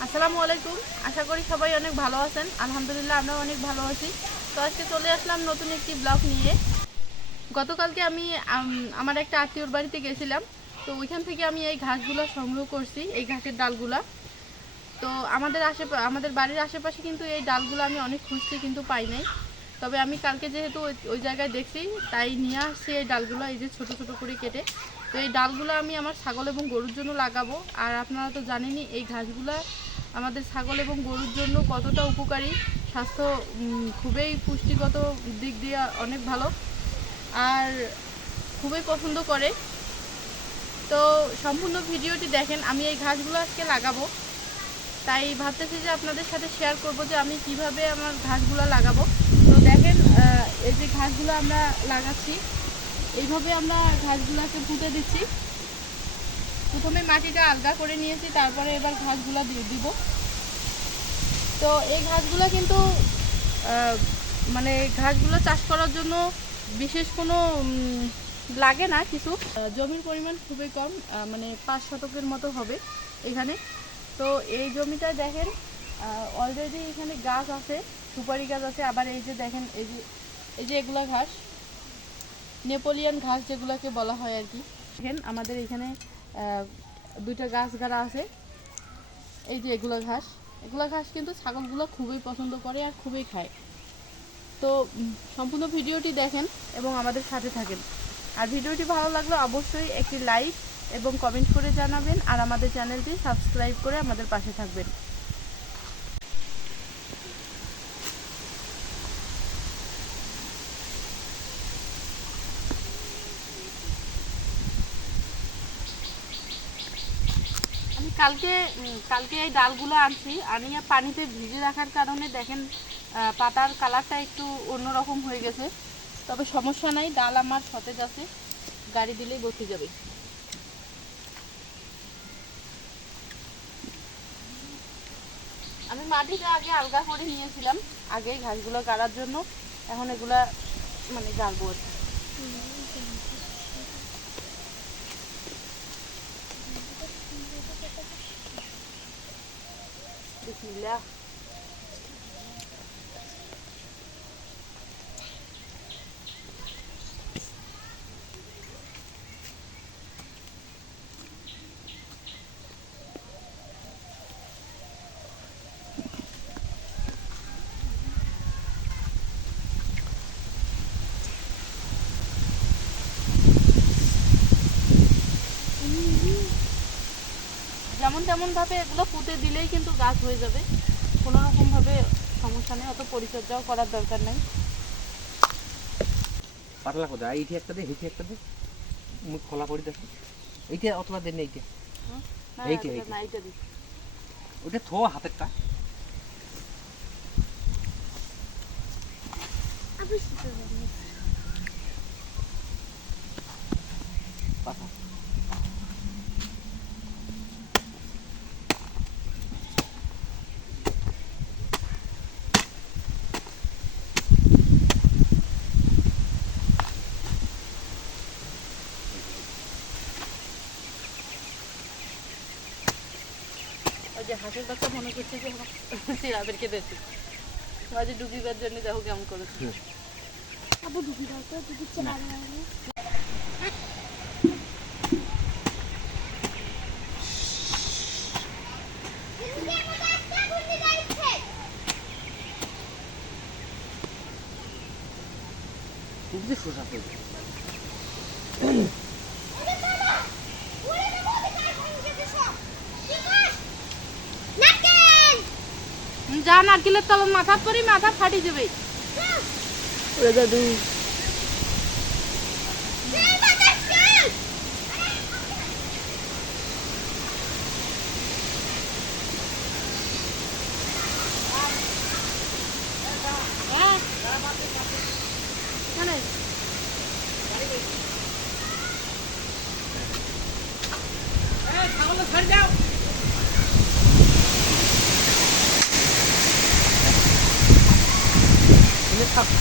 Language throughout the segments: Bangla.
আসসালামু আলাইকুম। আশা করি সবাই অনেক ভালো আছেন। আলহামদুলিল্লাহ আমরা অনেক ভালো আছি। তো আজকে চলে আসলাম নতুন একটি ব্লগ নিয়ে। গতকালকে আমি আমার একটা আত্মীয়র বাড়িতে গেছিলাম। তো ওইখান থেকে আমি এই ঘাসগুলো সংগ্রহ করছি, এই ঘাসের ডালগুলা। তো আমাদের আশেপা আমাদের বাড়ির আশেপাশে কিন্তু এই ডালগুলো আমি অনেক খুঁজছি কিন্তু পাই নাই। তবে আমি কালকে যেহেতু ওই- ওই জায়গায় দেখছি, তাই নিয়ে আসছি এই ডালগুলো, এই যে ছোট ছোট করে কেটে। তো এই ডালগুলো আমি আমার ছাগল এবং গরুর জন্য লাগাবো। আর আপনারা তো জানেনই, এই ঘাসগুলা আমাদের ছাগল এবং গরুর জন্য কতটা উপকারী, স্বাস্থ্য খুবই পুষ্টিগত দিক দিয়ে অনেক ভালো আর খুবই পছন্দ করে। তো সম্পূর্ণ ভিডিওটি দেখেন, আমি এই ঘাসগুলো আজকে লাগাবো। তাই ভাবতেছি যে আপনাদের সাথে শেয়ার করব যে আমি কীভাবে আমার ঘাসগুলো লাগাবো। তো দেখেন এই যে ঘাসগুলো আমরা লাগাচ্ছি, এইভাবে আমরা ঘাসগুলোকে পুঁতে দিচ্ছি। প্রথমে মাটিটা আলগা করে নিয়েছি, তারপরে এবার ঘাসগুলো দিয়ে দিব। তো এই ঘাসগুলো কিন্তু মানে ঘাসগুলো চাষ করার জন্য বিশেষ কোনো লাগে না কিছু। জমির পরিমাণ খুবই কম মানে পাঁচ শতকের মতো হবে এখানে। তো এই জমিটা দেখেন অলরেডি এখানে গাছ আছে, সুপারি গাছ আছে, আবার এই যে দেখেন, এই যে এই যে এগুলা ঘাস, নেপোলিয়ান ঘাস যেগুলোকে বলা হয় আর কি। দেখেন, আমাদের এখানে দুইটা গাছ গাড়া আছে। এই যে এগুলো ঘাস। এগুলো ঘাস কিন্তু ছাগলগুলো খুবই পছন্দ করে আর খুবই খায়। তো সম্পূর্ণ ভিডিওটি দেখেন এবং আমাদের সাথে থাকেন। আর ভিডিওটি ভালো লাগলে অবশ্যই একটি লাইক এবং কমেন্ট করে জানাবেন আর আমাদের চ্যানেলটি সাবস্ক্রাইব করে আমাদের পাশে থাকবেন। কালকে কালকে এই ডালগুলো আনছি, আনিয়ে পানিতে ভিজে রাখার কারণে দেখেন পাতার কালারটা একটু অন্যরকম হয়ে গেছে তবে সমস্যা নাই, ডাল আমার সতেজ আছে, গাড়ি দিলেই বসে যাবে আমি মাটিটা আগে আলগা করে নিয়েছিলাম, আগে ঘাসগুলো গাড়ার জন্য, এখন এগুলা মানে গাড়বো আর কি। Bismillah. যেমন তেমন ভাবে এগুলো পুঁতে দিলেই কিন্তু গাছ হয়ে যাবে। কোনো রকম ভাবে সমস্যা নেই অত পরিচর্যাও করার দরকার নেই। পাতলা কোথায় এইটি একটা দে এইটি একটা দে। মুখ খোলা করে দেখো। এইটা অতটা দেন এইটা। এইটা, এইটা। ওটা থো হাতেরটা। যে হাঁসের বাচ্চা মনে করছে যে দেখছি। মাঝে ডুবিবার জন্য দেখো কেমন করেছে আবু তো যা নারকেলের তলত মাথা পরি মাথা ফাটি যাবে। দাদু। থাকুক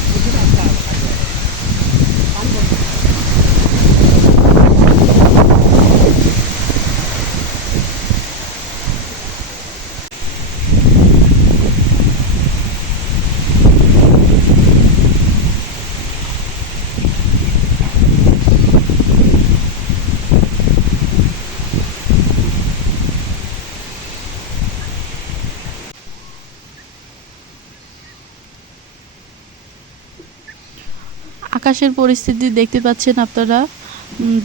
আকাশের পরিস্থিতি দেখতে পাচ্ছেন আপনারা।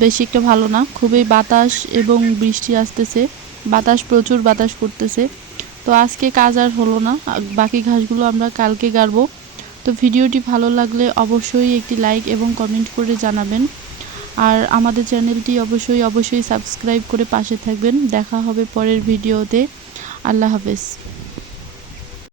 বেশি একটা ভালো না, খুবই বাতাস এবং বৃষ্টি আসতেছে। বাতাস, প্রচুর বাতাস করতেছে। তো আজকে কাজ আর হলো না বাকি ঘাসগুলো আমরা কালকে গাড়বো। তো ভিডিওটি ভালো লাগলে অবশ্যই একটি লাইক এবং কমেন্ট করে জানাবেন। আর আমাদের চ্যানেলটি অবশ্যই অবশ্যই সাবস্ক্রাইব করে পাশে থাকবেন। দেখা হবে পরের ভিডিওতে। আল্লাহ হাফেজ।